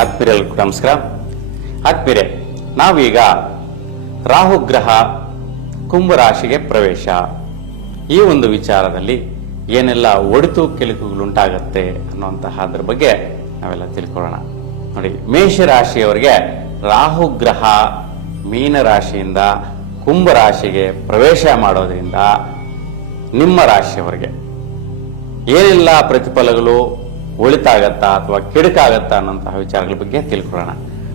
ಆತ್ಮೀರೆಲ್ರಿಗೂ ನಮಸ್ಕಾರ. ಆತ್ಮೀರೆ ನಾವೀಗ ರಾಹುಗ್ರಹ ಕುಂಭರಾಶಿಗೆ ಪ್ರವೇಶ. ಈ ಒಂದು ವಿಚಾರದಲ್ಲಿ ಏನೆಲ್ಲ ಒಡಿತು ಕೆಳುಕುಗಳುಂಟಾಗತ್ತೆ ಅನ್ನುವಂತಹ ಅದ್ರ ಬಗ್ಗೆ ನಾವೆಲ್ಲ ತಿಳ್ಕೊಳ್ಳೋಣ. ನೋಡಿ, ಮೇಷರಾಶಿಯವರಿಗೆ ರಾಹುಗ್ರಹ ಮೀನರಾಶಿಯಿಂದ ಕುಂಭರಾಶಿಗೆ ಪ್ರವೇಶ ಮಾಡೋದ್ರಿಂದ ನಿಮ್ಮ ರಾಶಿಯವರಿಗೆ ಏನೆಲ್ಲ ಪ್ರತಿಫಲಗಳು ಒಳಿತಾಗತ್ತಾ ಅಥವಾ ಕೆಡುಕಾಗತ್ತಾ ಅನ್ನೋಂತಹ ವಿಚಾರಗಳ ಬಗ್ಗೆ ತಿಳ್ಕೊಳ್ಳೋಣ.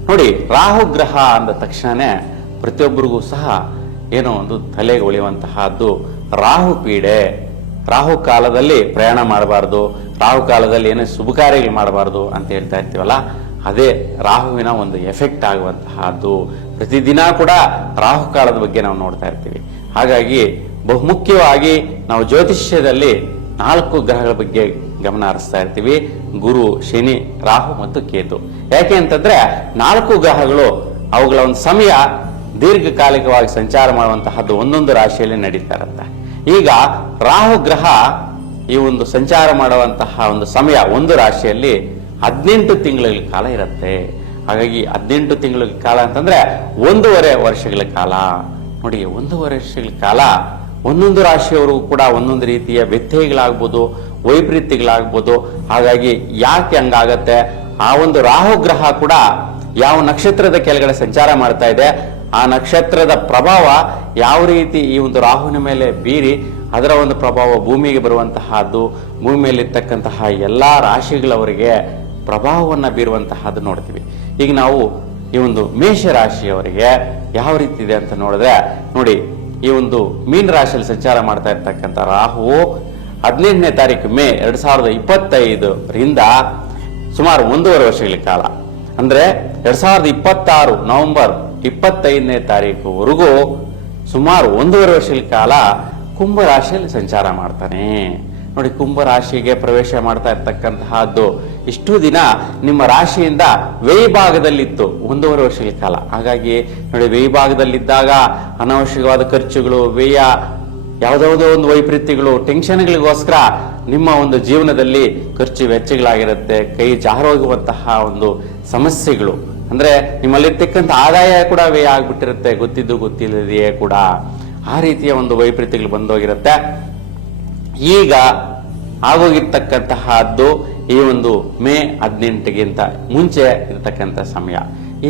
ನೋಡಿ, ರಾಹು ಗ್ರಹ ಅಂದ ತಕ್ಷಣನೇ ಪ್ರತಿಯೊಬ್ಬರಿಗೂ ಸಹ ಏನೋ ಒಂದು ತಲೆಗೆ ಉಳಿಯುವಂತಹದ್ದು ರಾಹು ಪೀಡೆ. ರಾಹು ಕಾಲದಲ್ಲಿ ಪ್ರಯಾಣ ಮಾಡಬಾರ್ದು. ರಾಹು ಕಾಲದಲ್ಲಿ ಏನೇ ಶುಭ ಕಾರ್ಯಗಳು ಮಾಡಬಾರ್ದು ಅಂತ ಹೇಳ್ತಾ ಇರ್ತೀವಲ್ಲ, ಅದೇ ರಾಹುವಿನ ಒಂದು ಎಫೆಕ್ಟ್ ಆಗುವಂತಹದ್ದು. ಪ್ರತಿದಿನ ಕೂಡ ರಾಹು ಕಾಲದ ಬಗ್ಗೆ ನಾವು ನೋಡ್ತಾ ಇರ್ತೀವಿ. ಹಾಗಾಗಿ ಬಹುಮುಖ್ಯವಾಗಿ ನಾವು ಜ್ಯೋತಿಷ್ಯದಲ್ಲಿ ನಾಲ್ಕು ಗ್ರಹಗಳ ಬಗ್ಗೆ ಗಮನ ಹರಿಸ್ತಾ ಇರ್ತೀವಿ. ಗುರು, ಶನಿ, ರಾಹು ಮತ್ತು ಕೇತು. ಯಾಕೆ ಅಂತಂದ್ರೆ ನಾಲ್ಕು ಗ್ರಹಗಳು ಅವುಗಳ ಒಂದು ಸಮಯ ದೀರ್ಘಕಾಲಿಕವಾಗಿ ಸಂಚಾರ ಮಾಡುವಂತಹದ್ದು ಒಂದೊಂದು ರಾಶಿಯಲ್ಲಿ ನಡೀತಾ ಈಗ ರಾಹು ಗ್ರಹ ಈ ಒಂದು ಸಂಚಾರ ಮಾಡುವಂತಹ ಒಂದು ಸಮಯ ಒಂದು ರಾಶಿಯಲ್ಲಿ ಹದಿನೆಂಟು ತಿಂಗಳ ಕಾಲ ಇರುತ್ತೆ. ಹಾಗಾಗಿ ಹದಿನೆಂಟು ತಿಂಗಳ ಕಾಲ ಅಂತಂದ್ರೆ ಒಂದೂವರೆ ವರ್ಷಗಳ ಕಾಲ. ನೋಡಿ, ಒಂದೂವರೆ ವರ್ಷಗಳ ಕಾಲ ಒಂದೊಂದು ರಾಶಿಯವರು ಕೂಡ ಒಂದೊಂದು ರೀತಿಯ ವ್ಯತ್ಯಯಗಳಾಗ್ಬೋದು ವೈಪರೀತ್ಯಗಳಾಗ್ಬೋದು. ಹಾಗಾಗಿ ಯಾಕೆ ಹಂಗಾಗತ್ತೆ? ಆ ಒಂದು ರಾಹು ಗ್ರಹ ಕೂಡ ಯಾವ ನಕ್ಷತ್ರದ ಕೆಳಗಡೆ ಸಂಚಾರ ಮಾಡ್ತಾ ಇದೆ, ಆ ನಕ್ಷತ್ರದ ಪ್ರಭಾವ ಯಾವ ರೀತಿ ಈ ಒಂದು ರಾಹುವಿನ ಮೇಲೆ ಬೀರಿ ಅದರ ಒಂದು ಪ್ರಭಾವ ಭೂಮಿಗೆ ಬರುವಂತಹದ್ದು ಭೂಮಿ ಎಲ್ಲ ಎಲ್ಲಾ ರಾಶಿಗಳವರಿಗೆ ಪ್ರಭಾವವನ್ನು ಬೀರುವಂತಹದ್ದು ನೋಡ್ತೀವಿ. ಈಗ ನಾವು ಈ ಒಂದು ಮೇಷ ರಾಶಿಯವರಿಗೆ ಯಾವ ರೀತಿ ಇದೆ ಅಂತ ನೋಡಿದ್ರೆ, ನೋಡಿ, ಈ ಒಂದು ಮೀನ ರಾಶಿಯಲ್ಲಿ ಸಂಚಾರ ಮಾಡ್ತಾ ಇರ್ತಕ್ಕಂಥ ರಾಹು ಹದಿನೆಂಟನೇ ತಾರೀಕು ಮೇ ಎರಡು ಸಾವಿರದ ಇಪ್ಪತ್ತೈದರಿಂದ ಸುಮಾರು ಒಂದೂವರೆ ವರ್ಷಗಳ ಕಾಲ. ಅಂದ್ರೆ ಎರಡು ಸಾವಿರದ ಇಪ್ಪತ್ತಾರು ನವೆಂಬರ್ ಇಪ್ಪತ್ತೈದನೇ ತಾರೀಕುವರೆಗೂ ಸುಮಾರು ಒಂದೂವರೆ ವರ್ಷಗಳ ಕಾಲ ಕುಂಭ ರಾಶಿಯಲ್ಲಿ ಸಂಚಾರ ಮಾಡ್ತಾನೆ. ನೋಡಿ, ಕುಂಭ ರಾಶಿಗೆ ಪ್ರವೇಶ ಮಾಡ್ತಾ ಇರ್ತಕ್ಕಂತಹದ್ದು ಇಷ್ಟು ದಿನ ನಿಮ್ಮ ರಾಶಿಯಿಂದ ಭಾಗದಲ್ಲಿತ್ತು ಒಂದೂವರೆ ವರ್ಷಗಳ ಕಾಲ. ಹಾಗಾಗಿ ನೋಡಿ ಭಾಗದಲ್ಲಿದ್ದಾಗ ಅನಾವಶ್ಯಕವಾದ ಖರ್ಚುಗಳು, ವ್ಯಯ ಯಾವುದಾವುದೋ ಒಂದು ವೈಪರೀತ್ಯಗಳು ಟೆನ್ಷನ್ಗಳಿಗೋಸ್ಕರ ನಿಮ್ಮ ಒಂದು ಜೀವನದಲ್ಲಿ ಖರ್ಚು ವೆಚ್ಚಗಳಾಗಿರುತ್ತೆ, ಕೈ ಜಾರೋಗುವಂತಹ ಒಂದು ಸಮಸ್ಯೆಗಳು. ಅಂದ್ರೆ ನಿಮ್ಮಲ್ಲಿರ್ತಕ್ಕಂಥ ಆದಾಯ ಕೂಡ ವ್ಯಯ ಆಗ್ಬಿಟ್ಟಿರುತ್ತೆ, ಗೊತ್ತಿದ್ದು ಗೊತ್ತಿಲ್ಲದೆಯೇ ಕೂಡ. ಆ ರೀತಿಯ ಒಂದು ವೈಪರೀತ್ಯಗಳು ಬಂದೋಗಿರುತ್ತೆ. ಈಗ ಆಗೋಗಿರ್ತಕ್ಕಂತಹದ್ದು ಈ ಒಂದು ಮೇ ಹದಿನೆಂಟಿಗಿಂತ ಮುಂಚೆ ಇರತಕ್ಕಂಥ ಸಮಯ.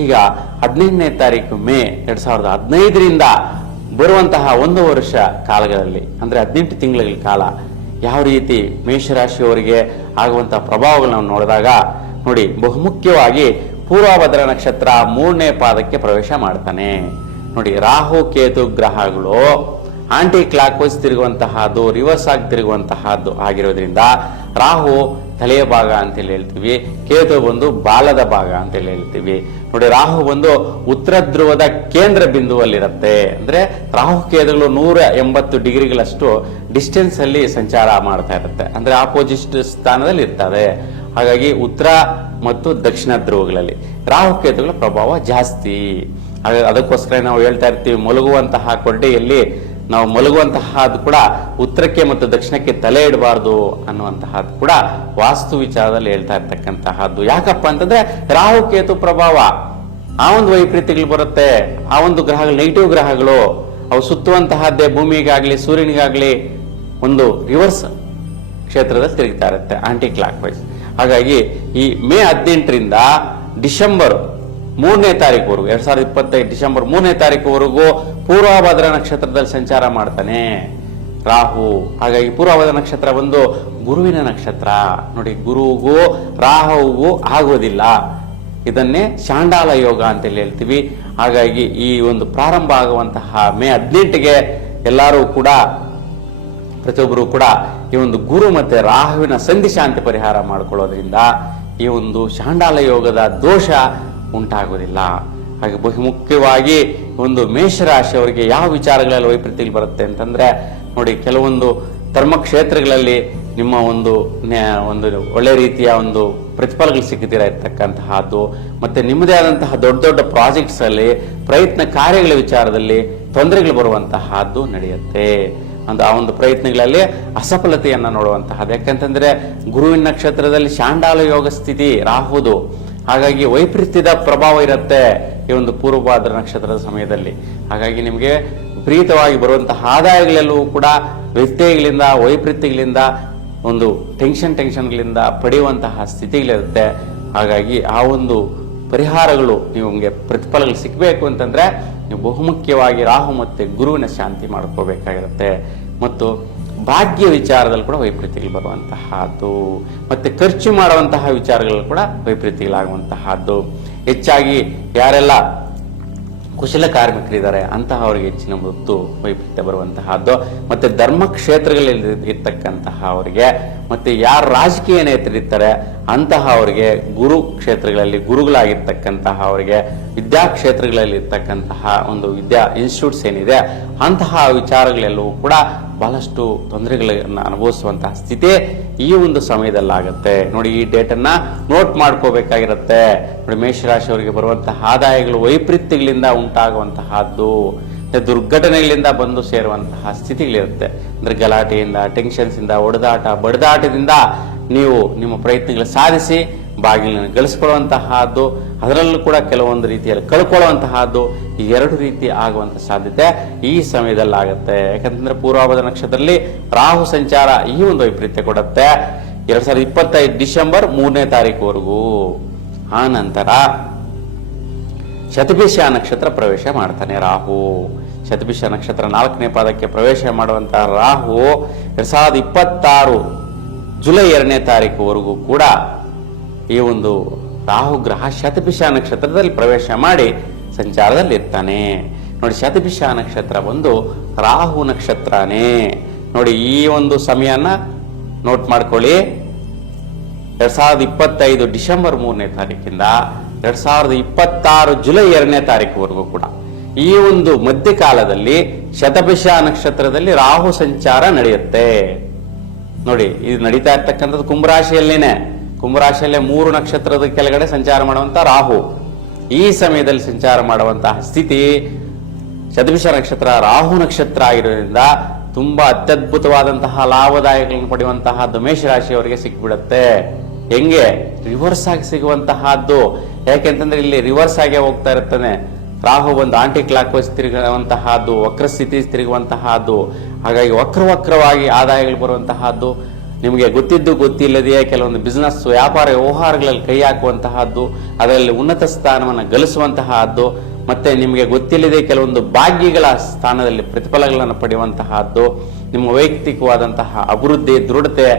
ಈಗ ಹದಿನೆಂಟನೇ ತಾರೀಕು ಮೇ ಎರಡ್ ಸಾವಿರದ ಹದಿನೈದರಿಂದ ಬರುವಂತಹ ಒಂದು ವರ್ಷ ಕಾಲಗಳಲ್ಲಿ, ಅಂದರೆ ಹದಿನೆಂಟು ತಿಂಗಳ ಕಾಲ, ಯಾವ ರೀತಿ ಮೇಷರಾಶಿಯವರಿಗೆ ಆಗುವಂತಹ ಪ್ರಭಾವಗಳನ್ನು ನಾವು ನೋಡಿದಾಗ, ನೋಡಿ, ಬಹುಮುಖ್ಯವಾಗಿ ಪೂರ್ವಭದ್ರ ನಕ್ಷತ್ರ ಮೂರನೇ ಪಾದಕ್ಕೆ ಪ್ರವೇಶ ಮಾಡ್ತಾನೆ. ನೋಡಿ, ರಾಹು, ಕೇತು ಗ್ರಹಗಳು ಆಂಟಿ ಕ್ಲಾಕ್ ವೈಸ್ ತಿರುಗುವಂತಹದ್ದು ರಿವರ್ಸ್ ಆಗಿ ತಿರುಗುವಂತಹದ್ದು ಆಗಿರೋದ್ರಿಂದ ರಾಹು ತಲೆಯ ಭಾಗ ಅಂತೇಳಿ ಹೇಳ್ತೀವಿ, ಕೇತು ಬಂದು ಬಾಲದ ಭಾಗ ಅಂತೇಳಿ ಹೇಳ್ತೀವಿ. ನೋಡಿ, ರಾಹು ಬಂದು ಉತ್ತರ ಧ್ರುವದ ಕೇಂದ್ರ ಬಿಂದುವಲ್ಲಿರುತ್ತೆ. ಅಂದ್ರೆ ರಾಹು ಕೇತುಗಳು ನೂರ ಎಂಬತ್ತು ಡಿಗ್ರಿಗಳಷ್ಟು ಡಿಸ್ಟೆನ್ಸ್ ಅಲ್ಲಿ ಸಂಚಾರ ಮಾಡ್ತಾ ಇರುತ್ತೆ. ಅಂದ್ರೆ ಆಪೋಸಿಟ್ ಸ್ಥಾನದಲ್ಲಿ ಇರ್ತವೆ. ಹಾಗಾಗಿ ಉತ್ತರ ಮತ್ತು ದಕ್ಷಿಣ ಧ್ರುವಗಳಲ್ಲಿ ರಾಹು ಕೇತುಗಳ ಪ್ರಭಾವ ಜಾಸ್ತಿ. ಅದಕ್ಕೋಸ್ಕರ ನಾವು ಹೇಳ್ತಾ ಇರ್ತೀವಿ, ಮಲಗುವಂತಹ ಕೊಡ್ಡೆಯಲ್ಲಿ ನಾವು ಮಲಗುವಂತಹದ್ದು ಕೂಡ ಉತ್ತರಕ್ಕೆ ಮತ್ತು ದಕ್ಷಿಣಕ್ಕೆ ತಲೆ ಇಡಬಾರ್ದು ಅನ್ನುವಂತಹದ್ದು ಕೂಡ ವಾಸ್ತು ವಿಚಾರದಲ್ಲಿ ಹೇಳ್ತಾ ಇರ್ತಕ್ಕಂತಹದ್ದು. ಯಾಕಪ್ಪ ಅಂತಂದ್ರೆ ರಾಹು ಕೇತು ಪ್ರಭಾವ, ಆ ಒಂದು ವೈಪರೀತ್ಯಗಳು ಬರುತ್ತೆ. ಆ ಒಂದು ಗ್ರಹಗಳು ನೆಗೆಟಿವ್ ಗ್ರಹಗಳು, ಅವು ಸುತ್ತುವಂತಹದ್ದೇ ಭೂಮಿಗಾಗ್ಲಿ, ಸೂರ್ಯನಿಗಾಗ್ಲಿ ಒಂದು ರಿವರ್ಸ್ ಕ್ಷೇತ್ರದಲ್ಲಿ ತಿರುಗ್ತಾ ಇರುತ್ತೆ ಆಂಟಿ ಕ್ಲಾಕ್ ವೈಸ್ ಹಾಗಾಗಿ ಈ ಮೇ ಹದಿನೆಂಟರಿಂದ ಡಿಸೆಂಬರ್ ಮೂರನೇ ತಾರೀಕುವರೆಗೂ, ಎರಡ್ ಸಾವಿರದ ಇಪ್ಪತ್ತೈದು ಡಿಸೆಂಬರ್ ಮೂರನೇ ತಾರೀಕುವರೆಗೂ ಪೂರ್ವಭದ್ರ ನಕ್ಷತ್ರದಲ್ಲಿ ಸಂಚಾರ ಮಾಡ್ತಾನೆ ರಾಹು. ಹಾಗಾಗಿ ಪೂರ್ವಭದ್ರ ನಕ್ಷತ್ರ ಒಂದು ಗುರುವಿನ ನಕ್ಷತ್ರ. ನೋಡಿ ಗುರುವಿಗೂ ರಾಹುವಿಗೂ ಆಗೋದಿಲ್ಲ ಇದನ್ನೇ ಶಾಂಡಾಲ ಯೋಗ ಅಂತೇಳಿ ಹೇಳ್ತೀವಿ. ಹಾಗಾಗಿ ಈ ಒಂದು ಪ್ರಾರಂಭ ಆಗುವಂತಹ ಮೇ ಹದಿನೆಂಟಿಗೆ ಎಲ್ಲರೂ ಕೂಡ, ಪ್ರತಿಯೊಬ್ಬರು ಕೂಡ ಈ ಒಂದು ಗುರು ಮತ್ತೆ ರಾಹುವಿನ ಸಂಧಿ ಶಾಂತಿ ಪರಿಹಾರ ಮಾಡಿಕೊಳ್ಳೋದ್ರಿಂದ ಈ ಒಂದು ಶಾಂಡಾಲ ಯೋಗದ ದೋಷ ಉಂಟಾಗುವುದಿಲ್ಲ. ಹಾಗೆ ಬಹುಮುಖ್ಯವಾಗಿ ಒಂದು ಮೇಷರಾಶಿಯವರಿಗೆ ಯಾವ ವಿಚಾರಗಳಲ್ಲಿ ವೈಪರೀತಿಯಲ್ಲಿ ಬರುತ್ತೆ ಅಂತಂದ್ರೆ, ನೋಡಿ ಕೆಲವೊಂದು ಧರ್ಮಕ್ಷೇತ್ರಗಳಲ್ಲಿ ನಿಮ್ಮ ಒಂದು ಒಂದು ಒಳ್ಳೆ ರೀತಿಯ ಒಂದು ಪ್ರತಿಫಲಗಳು ಸಿಗ್ತೀರಾ ಇರ್ತಕ್ಕಂತಹದ್ದು, ಮತ್ತೆ ನಿಮ್ಮದೇ ಆದಂತಹ ದೊಡ್ಡ ದೊಡ್ಡ ಪ್ರಾಜೆಕ್ಟ್ಸ್ ಅಲ್ಲಿ ಪ್ರಯತ್ನ ಕಾರ್ಯಗಳ ವಿಚಾರದಲ್ಲಿ ತೊಂದರೆಗಳು ಬರುವಂತಹದ್ದು ನಡೆಯುತ್ತೆ. ಒಂದು ಆ ಒಂದು ಪ್ರಯತ್ನಗಳಲ್ಲಿ ಅಸಫಲತೆಯನ್ನ ನೋಡುವಂತಹದ್ದು. ಯಾಕಂತಂದ್ರೆ ಗುರುವಿನ ನಕ್ಷತ್ರದಲ್ಲಿ ಶಾಂಡಾಲ ಯೋಗ ಸ್ಥಿತಿ, ರಾಹುದು. ಹಾಗಾಗಿ ವೈಪರೀತ್ಯದ ಪ್ರಭಾವ ಇರುತ್ತೆ ಈ ಒಂದು ಪೂರ್ವಭಾದ್ರ ನಕ್ಷತ್ರದ ಸಮಯದಲ್ಲಿ. ಹಾಗಾಗಿ ನಿಮಗೆ ವಿಪರೀತವಾಗಿ ಬರುವಂತಹ ಆದಾಯಗಳೆಲ್ಲವೂ ಕೂಡ ವ್ಯತ್ಯಯಗಳಿಂದ, ವೈಪರೀತ್ಯಗಳಿಂದ, ಒಂದು ಟೆನ್ಷನ್ ಟೆನ್ಷನ್ಗಳಿಂದ ಪಡೆಯುವಂತಹ ಸ್ಥಿತಿಗಳಿರುತ್ತೆ. ಹಾಗಾಗಿ ಆ ಒಂದು ಪರಿಹಾರಗಳು ನಿಮಗೆ ಪ್ರತಿಫಲಗಳು ಸಿಗಬೇಕು ಅಂತಂದ್ರೆ, ನೀವು ಬಹುಮುಖ್ಯವಾಗಿ ರಾಹು ಮತ್ತು ಗುರುವಿನ ಶಾಂತಿ ಮಾಡ್ಕೋಬೇಕಾಗಿರುತ್ತೆ. ಮತ್ತು ಭಾಗ್ಯ ವಿಚಾರದಲ್ಲಿ ಕೂಡ ವೈಪರೀತ್ಯಗಳು ಬರುವಂತಹದ್ದು, ಮತ್ತೆ ಖರ್ಚು ಮಾಡುವಂತಹ ವಿಚಾರಗಳಲ್ಲಿ ಕೂಡ ವೈಪರೀತ್ಯಗಳಾಗುವಂತಹದ್ದು. ಹೆಚ್ಚಾಗಿ ಯಾರೆಲ್ಲ ಕುಶಲ ಕಾರ್ಮಿಕರಿದ್ದಾರೆ, ಅಂತಹವರಿಗೆ ಹೆಚ್ಚಿನ ಹೊತ್ತು ವೈಪರೀತ್ಯ ಬರುವಂತಹದ್ದು. ಮತ್ತೆ ಧರ್ಮ ಕ್ಷೇತ್ರಗಳಲ್ಲಿ ಇರ್ತಕ್ಕಂತಹ ಅವರಿಗೆ, ಮತ್ತೆ ಯಾರು ರಾಜಕೀಯ ನೇತರಿರ್ತಾರೆ ಅಂತಹ ಅವರಿಗೆ ಗುರು ಕ್ಷೇತ್ರಗಳಲ್ಲಿ ಗುರುಗಳಾಗಿರ್ತಕ್ಕಂತಹ ಅವರಿಗೆ, ವಿದ್ಯಾ ಕ್ಷೇತ್ರಗಳಲ್ಲಿ ಇರ್ತಕ್ಕಂತಹ ಒಂದು ವಿದ್ಯಾ ಇನ್ಸ್ಟಿಟ್ಯೂಟ್ಸ್ ಏನಿದೆ, ಅಂತಹ ವಿಚಾರಗಳೆಲ್ಲವೂ ಕೂಡ ಬಹಳಷ್ಟು ತೊಂದರೆಗಳನ್ನು ಅನುಭವಿಸುವಂತಹ ಸ್ಥಿತಿ ಈ ಒಂದು ಸಮಯದಲ್ಲಾಗುತ್ತೆ. ನೋಡಿ, ಈ ಡೇಟನ್ನ ನೋಟ್ ಮಾಡ್ಕೋಬೇಕಾಗಿರುತ್ತೆ. ನೋಡಿ, ಮೇಷರಾಶಿಯವರಿಗೆ ಬರುವಂತಹ ಆದಾಯಗಳು ವೈಪರೀತ್ಯಗಳಿಂದ ಉಂಟಾಗುವಂತಹದ್ದು ದುರ್ಘಟನೆಗಳಿಂದ ಬಂದು ಸೇರುವಂತಹ ಸ್ಥಿತಿಗಳಿರುತ್ತೆ. ಅಂದ್ರೆ ಗಲಾಟೆಯಿಂದ ಟೆನ್ಷನ್ಸ್ ಇಂದ ಹೊಡೆದಾಟ ಬಡದಾಟದಿಂದ ನೀವು ನಿಮ್ಮ ಪ್ರಯತ್ನಗಳು ಸಾಧಿಸಿ ಬಾಗಿಲನ್ನು ಗಳಿಸ್ಕೊಳ್ಳುವಂತಹದ್ದು, ಅದರಲ್ಲೂ ಕೂಡ ಕೆಲವೊಂದು ರೀತಿಯಲ್ಲಿ ಕಳ್ಕೊಳ್ಳುವಂತಹದ್ದು ಈ ಎರಡು ರೀತಿ ಆಗುವಂತ ಸಾಧ್ಯತೆ ಈ ಸಮಯದಲ್ಲಿ ಆಗುತ್ತೆ ಯಾಕಂತಂದ್ರೆ ಪೂರ್ವಾಭದ ನಕ್ಷತ್ರದಲ್ಲಿ ರಾಹು ಸಂಚಾರ ಈ ಒಂದು ವೈಪರೀತ್ಯ ಕೊಡುತ್ತೆ. ಎರಡ್ ಸಾವಿರದ ಇಪ್ಪತ್ತೈದು ಡಿಸೆಂಬರ್ ಮೂರನೇ ತಾರೀಕುವರೆಗೂ. ಆ ನಂತರ ಶತಭಿಷ ನಕ್ಷತ್ರ ಪ್ರವೇಶ ಮಾಡ್ತಾನೆ ರಾಹು. ಶತಭಿಷ ನಕ್ಷತ್ರ ನಾಲ್ಕನೇ ಪಾದಕ್ಕೆ ಪ್ರವೇಶ ಮಾಡುವಂತಹ ರಾಹು ಎರಡ್ ಸಾವಿರದ ಇಪ್ಪತ್ತಾರು ಜುಲೈ ಎರಡನೇ ತಾರೀಕುವರೆಗೂ ಕೂಡ ಈ ಒಂದು ರಾಹು ಗ್ರಹ ಶತಪಿಶ ನಕ್ಷತ್ರದಲ್ಲಿ ಪ್ರವೇಶ ಮಾಡಿ ಸಂಚಾರದಲ್ಲಿ ಇರ್ತಾನೆ ನೋಡಿ ಶತಪಿಶ ನಕ್ಷತ್ರ ಬಂದು ರಾಹು ನಕ್ಷತ್ರನೇ. ನೋಡಿ, ಈ ಒಂದು ಸಮಯನ ನೋಟ್ ಮಾಡ್ಕೊಳ್ಳಿ. ಎರಡ್ ಸಾವಿರದ ಇಪ್ಪತ್ತೈದು ಡಿಸೆಂಬರ್ ಮೂರನೇ ತಾರೀಕಿಂದ ಎರಡ್ ಸಾವಿರದ ಇಪ್ಪತ್ತಾರು ಜುಲೈ ಎರಡನೇ ತಾರೀಕುವರೆಗೂ ಕೂಡ ಈ ಒಂದು ಮಧ್ಯಕಾಲದಲ್ಲಿ ಶತಪಿಶ ನಕ್ಷತ್ರದಲ್ಲಿ ರಾಹು ಸಂಚಾರ ನಡೆಯುತ್ತೆ. ನೋಡಿ, ಇದು ನಡೀತಾ ಇರ್ತಕ್ಕಂಥದ್ದು ಕುಂಭರಾಶಿಯಲ್ಲೇನೆ. ಕುಂಭರಾಶಿಯಲ್ಲೇ ಮೂರು ನಕ್ಷತ್ರದ ಕೆಳಗಡೆ ಸಂಚಾರ ಮಾಡುವಂತ ರಾಹು. ಈ ಸಮಯದಲ್ಲಿ ಸಂಚಾರ ಮಾಡುವಂತಹ ಸ್ಥಿತಿ ಶತಭಿಷ ನಕ್ಷತ್ರ, ರಾಹು ನಕ್ಷತ್ರ ಆಗಿರೋದ್ರಿಂದ ತುಂಬಾ ಅತ್ಯದ್ಭುತವಾದಂತಹ ಲಾಭದಾಯಕಗಳನ್ನು ಪಡೆಯುವಂತಹ ಮೇಷ ರಾಶಿಯವರಿಗೆ ಸಿಕ್ಬಿಡುತ್ತೆ. ಹೆಂಗೆ? ರಿವರ್ಸ್ ಆಗಿ ಸಿಗುವಂತಹದ್ದು. ಯಾಕೆಂತಂದ್ರೆ ಇಲ್ಲಿ ರಿವರ್ಸ್ ಆಗಿ ಹೋಗ್ತಾ ಇರುತ್ತಾನೆ. ರಾಹು ಒಂದು ಆಂಟಿ ಕ್ಲಾಕ್ ವೈಸ್ ತಿರುಗುವಂತಹದ್ದು ವಕ್ರ ಸ್ಥಿತಿ ತಿರುಗುವಂತಹದ್ದು. ಹಾಗಾಗಿ ವಕ್ರ ವಕ್ರವಾಗಿ ಆದಾಯಗಳು ಬರುವಂತಹದ್ದು. ನಿಮಗೆ ಗೊತ್ತಿದ್ದು ಗೊತ್ತಿಲ್ಲದೆಯೇ ಕೆಲವೊಂದು ಬಿಸ್ನೆಸ್ ವ್ಯಾಪಾರ, ವ್ಯವಹಾರಗಳಲ್ಲಿ ಕೈ ಹಾಕುವಂತಹದ್ದು, ಅದರಲ್ಲಿ ಉನ್ನತ ಸ್ಥಾನವನ್ನು ಗಳಿಸುವಂತಹದ್ದು, ಮತ್ತೆ ನಿಮಗೆ ಗೊತ್ತಿಲ್ಲದೆ ಕೆಲವೊಂದು ಭಾಗ್ಯಗಳ ಸ್ಥಾನದಲ್ಲಿ ಪ್ರತಿಫಲಗಳನ್ನು ಪಡೆಯುವಂತಹದ್ದು, ನಿಮ್ಮ ವೈಯಕ್ತಿಕವಾದಂತಹ ಅಭಿವೃದ್ಧಿ, ದೃಢತೆ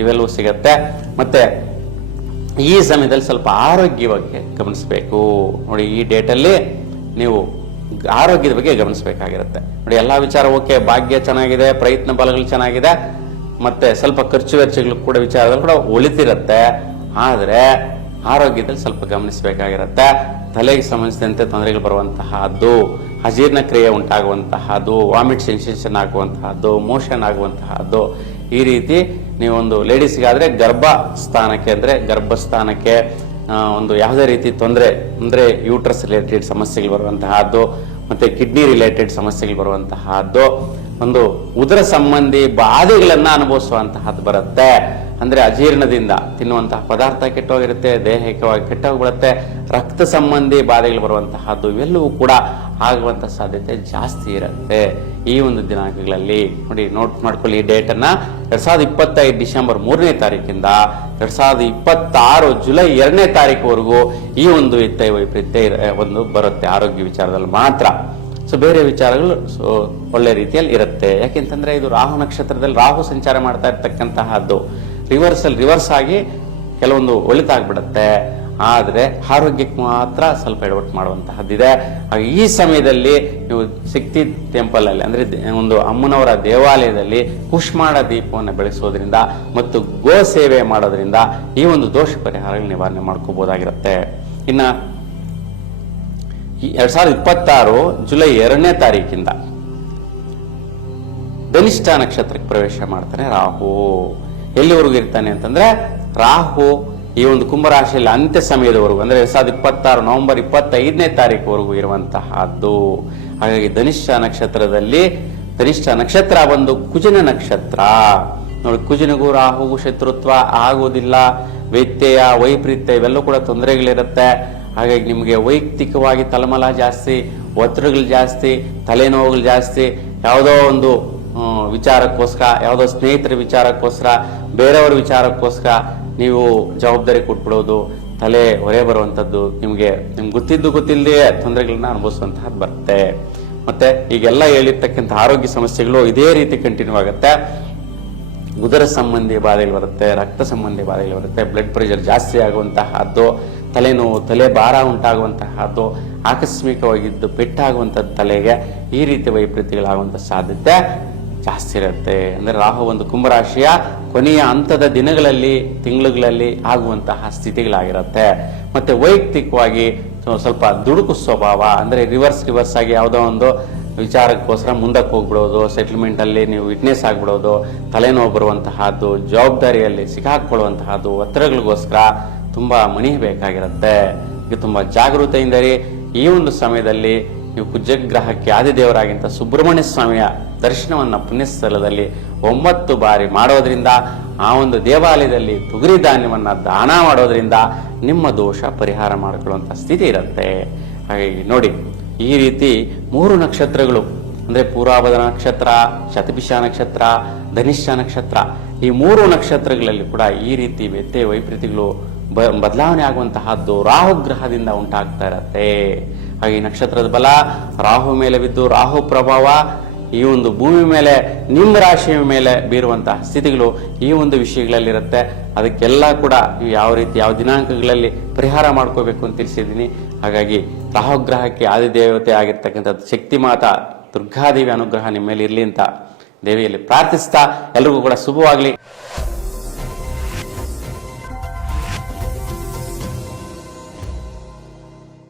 ಇವೆಲ್ಲವೂ ಸಿಗತ್ತೆ. ಮತ್ತೆ ಈ ಸಮಯದಲ್ಲಿ ಸ್ವಲ್ಪ ಆರೋಗ್ಯವಾಗಿ ಗಮನಿಸಬೇಕು. ನೋಡಿ, ಈ ಡೇಟಲ್ಲಿ ನೀವು ಆರೋಗ್ಯದ ಬಗ್ಗೆ ಗಮನಿಸಬೇಕಾಗಿರುತ್ತೆ. ನೋಡಿ, ಎಲ್ಲ ವಿಚಾರ ಓಕೆ ಭಾಗ್ಯ ಚೆನ್ನಾಗಿದೆ, ಪ್ರಯತ್ನ, ಬಲಗಳು ಚೆನ್ನಾಗಿದೆ. ಮತ್ತೆ ಸ್ವಲ್ಪ ಖರ್ಚು ವೆಚ್ಚಗಳು ಕೂಡ ವಿಚಾರದಲ್ಲಿ ಕೂಡ ಒಳಿತಿರುತ್ತೆ. ಆದರೆ ಆರೋಗ್ಯದಲ್ಲಿ ಸ್ವಲ್ಪ ಗಮನಿಸಬೇಕಾಗಿರುತ್ತೆ. ತಲೆಗೆ ಸಂಬಂಧಿಸಿದಂತೆ ತೊಂದರೆಗಳು ಬರುವಂತಹದ್ದು ಅಜೀರ್ಣ ಕ್ರಿಯೆ ಉಂಟಾಗುವಂತಹದ್ದು ವಾಮಿಟ್ ಸೆನ್ಸೇಷನ್ ಆಗುವಂತಹದ್ದು ಮೋಷನ್ ಆಗುವಂತಹದ್ದು. ಈ ರೀತಿ ನೀವೊಂದು ಲೇಡೀಸ್ಗಾದ್ರೆ ಗರ್ಭ ಸ್ಥಾನಕ್ಕೆ ಅಂದರೆ ಗರ್ಭಸ್ಥಾನಕ್ಕೆ ಒಂದು ಯಾವುದೇ ರೀತಿ ತೊಂದರೆ, ಅಂದ್ರೆ ಯೂಟ್ರಸ್ ರಿಲೇಟೆಡ್ ಸಮಸ್ಯೆಗಳು ಬರುವಂತಹದ್ದು ಮತ್ತೆ ಕಿಡ್ನಿ ರಿಲೇಟೆಡ್ ಸಮಸ್ಯೆಗಳು ಬರುವಂತಹದ್ದು, ಒಂದು ಉದರ ಸಂಬಂಧಿ ಬಾಧೆಗಳನ್ನು ಅನುಭವಿಸುವಂತಹದ್ದು ಬರುತ್ತೆ. ಅಂದ್ರೆ ಅಜೀರ್ಣದಿಂದ ತಿನ್ನುವಂತಹ ಪದಾರ್ಥ ಕೆಟ್ಟೋಗಿರುತ್ತೆ ದೈಹಿಕವಾಗಿ ಕೆಟ್ಟೋಗ್ಬಿಡುತ್ತೆ, ರಕ್ತ ಸಂಬಂಧಿ ಬಾಧೆಗಳು ಬರುವಂತಹದ್ದು ಇವೆಲ್ಲವೂ ಕೂಡ ಆಗುವಂತ ಸಾಧ್ಯತೆ ಜಾಸ್ತಿ ಇರುತ್ತೆ ಈ ಒಂದು ದಿನಾಂಕಗಳಲ್ಲಿ. ನೋಡಿ ನೋಟ್ ಮಾಡ್ಕೊಳ್ಳಿ ಈ ಡೇಟ್ ಅನ್ನ. ಎರಡ್ ಸಾವಿರದ ಇಪ್ಪತ್ತೈದು ಡಿಸೆಂಬರ್ ಮೂರನೇ ತಾರೀಕಿಂದ ಎರಡ್ ಸಾವಿರದ ಇಪ್ಪತ್ತಾರು ಜುಲೈ ಎರಡನೇ ತಾರೀಕುವರೆಗೂ ಈ ಒಂದು ಇತ್ತ ವೈಪರೀತ್ಯ ಒಂದು ಬರುತ್ತೆ ಆರೋಗ್ಯ ವಿಚಾರದಲ್ಲಿ ಮಾತ್ರ. ಸೊ ಬೇರೆ ವಿಚಾರಗಳು ಸೊ ಒಳ್ಳೆ ರೀತಿಯಲ್ಲಿ ಇರುತ್ತೆ. ಯಾಕೆಂತಂದ್ರೆ ಇದು ರಾಹು ನಕ್ಷತ್ರದಲ್ಲಿ ರಾಹು ಸಂಚಾರ ಮಾಡ್ತಾ ಇರ್ತಕ್ಕಂತಹದ್ದು. ರಿವರ್ಸಲ್ ರಿವರ್ಸ್ ಆಗಿ ಕೆಲವೊಂದು ಒಳಿತಾಗ್ಬಿಡುತ್ತೆ. ಆದ್ರೆ ಆರೋಗ್ಯಕ್ಕೆ ಮಾತ್ರ ಸ್ವಲ್ಪ ಎಡವಟ್ಟು ಮಾಡುವಂತಹದ್ದಿದೆ. ಹಾಗೆ ಈ ಸಮಯದಲ್ಲಿ ನೀವು ಶಕ್ತಿ ಟೆಂಪಲ್ ಅಲ್ಲಿ ಅಂದ್ರೆ ಒಂದು ಅಮ್ಮನವರ ದೇವಾಲಯದಲ್ಲಿ ಕುಷ್ಮಾಡ ದೀಪವನ್ನು ಬೆಳೆಸೋದ್ರಿಂದ ಮತ್ತು ಗೋ ಸೇವೆ ಮಾಡೋದ್ರಿಂದ ಈ ಒಂದು ದೋಷ ಪರಿಹಾರ ನಿವಾರಣೆ ಮಾಡ್ಕೋಬಹುದಾಗಿರುತ್ತೆ. ಇನ್ನ ಎರಡ್ ಸಾವಿರದ ಇಪ್ಪತ್ತಾರು ಜುಲೈ ಎರಡನೇ ತಾರೀಕಿಂದ ಧನಿಷ್ಠ ನಕ್ಷತ್ರಕ್ಕೆ ಪ್ರವೇಶ ಮಾಡ್ತಾನೆ ರಾಹು. ಎಲ್ಲಿವರೆಗೂ ಇರ್ತಾನೆ ಅಂತಂದ್ರೆ ರಾಹು ಈ ಒಂದು ಕುಂಭರಾಶಿಯಲ್ಲಿ ಅಂತ್ಯ ಸಮಯದವರೆಗೂ, ಅಂದ್ರೆ ಎರಡು ಸಾವಿರದ ಇಪ್ಪತ್ತಾರು ನವೆಂಬರ್ ಇಪ್ಪತ್ತೈದನೇ ತಾರೀಕುವರೆಗೂ ಇರುವಂತಹದ್ದು. ಹಾಗಾಗಿ ಧನಿಷ್ಠ ನಕ್ಷತ್ರದಲ್ಲಿ, ಧನಿಷ್ಠ ನಕ್ಷತ್ರ ಬಂದು ಕುಜನ ನಕ್ಷತ್ರ. ನೋಡಿ, ಕುಜನಿಗೂ ರಾಹುಗೂ ಶತ್ರುತ್ವ ಆಗುವುದಿಲ್ಲ. ವ್ಯತ್ಯಯ ವೈಪರೀತ್ಯ ಇವೆಲ್ಲವೂ ಕೂಡ ತೊಂದರೆಗಳಿರುತ್ತೆ. ಹಾಗಾಗಿ ನಿಮಗೆ ವೈಯಕ್ತಿಕವಾಗಿ ತಲೆಮಲ ಜಾಸ್ತಿ, ಒತ್ತಡಗಳು ಜಾಸ್ತಿ, ತಲೆನೋವುಗಳು ಜಾಸ್ತಿ, ಯಾವುದೋ ಒಂದು ವಿಚಾರಕ್ಕೋಸ್ಕರ, ಯಾವುದೋ ಸ್ನೇಹಿತರ ವಿಚಾರಕ್ಕೋಸ್ಕರ, ಬೇರೆಯವರ ವಿಚಾರಕ್ಕೋಸ್ಕರ ನೀವು ಜವಾಬ್ದಾರಿ ಕೊಟ್ಬಿಡೋದು, ತಲೆ ಹೊರೆ ಬರುವಂಥದ್ದು ನಿಮಗೆ, ನಿಮ್ಗೆ ಗೊತ್ತಿದ್ದು ಗೊತ್ತಿಲ್ಲದೆ ತೊಂದರೆಗಳನ್ನ ಅನುಭವಿಸುವಂತಹದ್ದು ಬರುತ್ತೆ. ಮತ್ತೆ ಈಗೆಲ್ಲ ಹೇಳಿರ್ತಕ್ಕಂಥ ಆರೋಗ್ಯ ಸಮಸ್ಯೆಗಳು ಇದೇ ರೀತಿ ಕಂಟಿನ್ಯೂ ಆಗುತ್ತೆ. ಉದರ ಸಂಬಂಧಿ ಬಾಧೆಗಳು ಬರುತ್ತೆ, ರಕ್ತ ಸಂಬಂಧಿ ಬಾಧೆಗಳು ಬರುತ್ತೆ ಬ್ಲಡ್ ಪ್ರೆಷರ್ ಜಾಸ್ತಿ ಆಗುವಂತಹದ್ದು, ತಲೆನೋವು, ತಲೆ ಭಾರ ಉಂಟಾಗುವಂತಹದ್ದು, ಆಕಸ್ಮಿಕವಾಗಿದ್ದು ಪೆಟ್ಟಾಗುವಂಥದ್ದು ತಲೆಗೆ ಈ ರೀತಿ ವೈಪರೀತ್ಯಗಳಾಗುವಂಥ ಸಾಧ್ಯತೆ. ಜಾಸ್ತಿ ಇರುತ್ತೆ. ಅಂದರೆ ರಾಹು ಒಂದು ಕುಂಭರಾಶಿಯ ಕೊನೆಯ ಹಂತದ ದಿನಗಳಲ್ಲಿ, ತಿಂಗಳುಗಳಲ್ಲಿ ಆಗುವಂತಹ ಸ್ಥಿತಿಗಳಾಗಿರುತ್ತೆ. ಮತ್ತೆ ವೈಯಕ್ತಿಕವಾಗಿ ಸ್ವಲ್ಪ ದುಡುಕು ಸ್ವಭಾವ, ಅಂದರೆ ರಿವರ್ಸ್ ರಿವರ್ಸ್ ಆಗಿ ಯಾವುದೋ ಒಂದು ವಿಚಾರಕ್ಕೋಸ್ಕರ ಮುಂದಕ್ಕೆ ಹೋಗ್ಬಿಡೋದು ಸೆಟಲ್ಮೆಂಟ್ ಅಲ್ಲಿ ನೀವು ವಿಟ್ನೆಸ್ ಆಗ್ಬಿಡೋದು, ತಲೆನೋವು ಬರುವಂತಹದ್ದು, ಜವಾಬ್ದಾರಿಯಲ್ಲಿ ಸಿಕ್ಕಾಕೊಳ್ಳುವಂತಹದ್ದು, ಒತ್ತಡಗಳಿಗೋಸ್ಕರ ತುಂಬಾ ಮಣಿ ಬೇಕಾಗಿರುತ್ತೆ ಇದು ತುಂಬಾ ಜಾಗೃತೆಯಿಂದರಿ ಈ ಒಂದು ಸಮಯದಲ್ಲಿ ನೀವು ಕುಜಗ್ರಹಕ್ಕೆ ಆದಿದೇವರಾಗಿಂತ ಸುಬ್ರಹ್ಮಣ್ಯ ಸ್ವಾಮಿಯ ದರ್ಶನವನ್ನು ಪುಣ್ಯಸ್ಥಳದಲ್ಲಿ ಒಂಬತ್ತು ಬಾರಿ ಮಾಡೋದ್ರಿಂದ ಆ ಒಂದು ದೇವಾಲಯದಲ್ಲಿ ತುಗರಿ ಧಾನ್ಯವನ್ನು ದಾನ ಮಾಡೋದ್ರಿಂದ ನಿಮ್ಮ ದೋಷ ಪರಿಹಾರ ಮಾಡಿಕೊಳ್ಳುವಂಥ ಸ್ಥಿತಿ ಇರುತ್ತೆ. ಹಾಗಾಗಿ ನೋಡಿ, ಈ ರೀತಿ ಮೂರು ನಕ್ಷತ್ರಗಳು, ಅಂದರೆ ಪೂರ್ವಾಭದ ನಕ್ಷತ್ರ ಶತಭಿಷ ನಕ್ಷತ್ರ, ಧನಿಷ್ಠ ನಕ್ಷತ್ರ, ಈ ಮೂರು ನಕ್ಷತ್ರಗಳಲ್ಲಿ ಕೂಡ ಈ ರೀತಿ ವ್ಯತ್ಯಯ ವೈಪರೀತಿಗಳು ಬದಲಾವಣೆ ಆಗುವಂತಹದ್ದು ರಾಹುಗ್ರಹದಿಂದ ಉಂಟಾಗ್ತಾ ಇರತ್ತೆ. ಹಾಗೆ ನಕ್ಷತ್ರದ ಬಲ, ರಾಹು ಮೇಲೆ ಬಿದ್ದು ರಾಹು ಪ್ರಭಾವ, ಈ ಒಂದು ಭೂಮಿ ಮೇಲೆ, ನಿಮ್ಮ ರಾಶಿಯ ಮೇಲೆ ಬೀರುವಂತಹ ಸ್ಥಿತಿಗಳು ಈ ಒಂದು ವಿಷಯಗಳಲ್ಲಿರುತ್ತೆ. ಅದಕ್ಕೆಲ್ಲ ಕೂಡ ನೀವು ಯಾವ ರೀತಿ, ಯಾವ ದಿನಾಂಕಗಳಲ್ಲಿ ಪರಿಹಾರ ಮಾಡ್ಕೋಬೇಕು ಅಂತ ತಿಳಿಸಿದ್ದೀನಿ. ಹಾಗಾಗಿ ರಾಹುಗ್ರಹಕ್ಕೆ ಆದಿದೇವತೆ ಆಗಿರ್ತಕ್ಕಂಥದ್ದು ಶಕ್ತಿ ಮಾತಾ ದುರ್ಗಾದೇವಿ ಅನುಗ್ರಹ ನಿಮ್ಮ ಮೇಲೆ ಇರಲಿ ಅಂತ ದೇವಿಯಲ್ಲಿ ಪ್ರಾರ್ಥಿಸ್ತಾ ಎಲ್ರಿಗೂ ಕೂಡ ಶುಭವಾಗಲಿ.